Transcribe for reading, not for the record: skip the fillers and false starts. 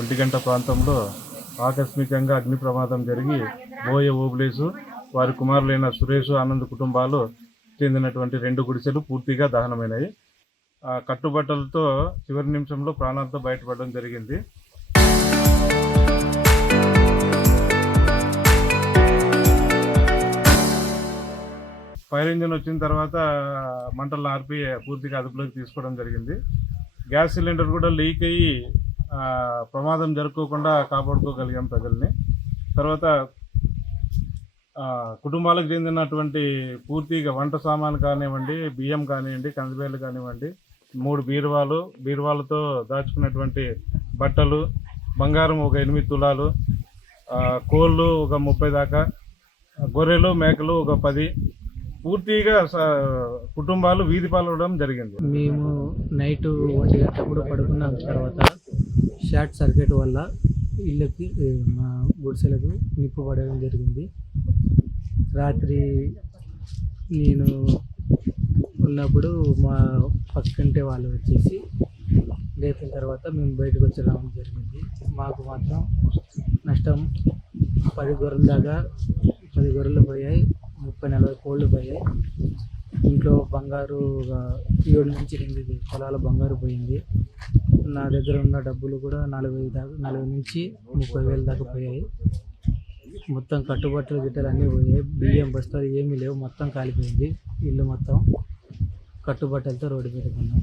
1 గంట ప్రాంతంలో ఆకస్మికంగా అగ్ని ప్రమాదం జరిగి బోయ ఓబులేసు వారి కుమారులైన సురేష్ ఆనంద్ కుటుంబాలు చెందినటువంటి 2 గుడిసెలు పూర్తిగా దహనమైనాయి. కట్టుబట్టలతో చివరి నిమిషంలో ప్రాణాలతో బయటపడడం జరిగింది. ఫైర్ ఇంజిన్ వచ్చిన తర్వాత మంటలను ఆర్పి పూర్తిగా అదుపులోకి తీసుకోవడం జరిగింది. గ్యాస్ సిలిండర్ కూడా లీక్ అయ్యి ప్రమాదం జరుపుకోకుండా కాపాడుకోగలిగాం ప్రజల్ని. తర్వాత కుటుంబాలకు చెందినటువంటి పూర్తిగా వంట సామాను కానివ్వండి, బియ్యం కానివ్వండి, కందిబేలు కానివ్వండి, 3 బీరువాలతో దాచుకున్నటువంటి బట్టలు, బంగారం ఒక 8 తులాలు, కోళ్ళు ఒక 30 దాకా, గొర్రెలు మేకలు ఒక 10, పూర్తిగా కుటుంబాలు వీధి పాలవడం జరిగింది. మేము నైట్ 1 గంటప్పుడు పడుకున్న తర్వాత షార్ట్ సర్క్యూట్ వల్ల ఇళ్ళకి మా గుడిసెలకు నిప్పు పడడం జరిగింది. రాత్రి నేను ఉన్నప్పుడు మా పక్కంటే వాళ్ళు వచ్చేసి లేపిన తర్వాత మేము బయటకు వచ్చి రావడం జరిగింది. మాకు మాత్రం నష్టం 10 గొర్రెల దాకా 10 గొర్రెలు పోయాయి, 30-40 కోళ్ళు పోయాయి. ఇంట్లో బంగారు 7 నుంచి 8 పొలాల బంగారు పోయింది. నా దగ్గర ఉన్న డబ్బులు కూడా 40 నుంచి 30,000 దాకా పోయాయి. మొత్తం కట్టుబట్టలు గిట్టలు అన్నీ పోయాయి. బియ్యం బస్తాలు ఏమీ లేవు, మొత్తం కాలిపోయింది. ఇల్లు మొత్తం కట్టుబట్టలతో రోడ్డు పెట్టుకున్నాం.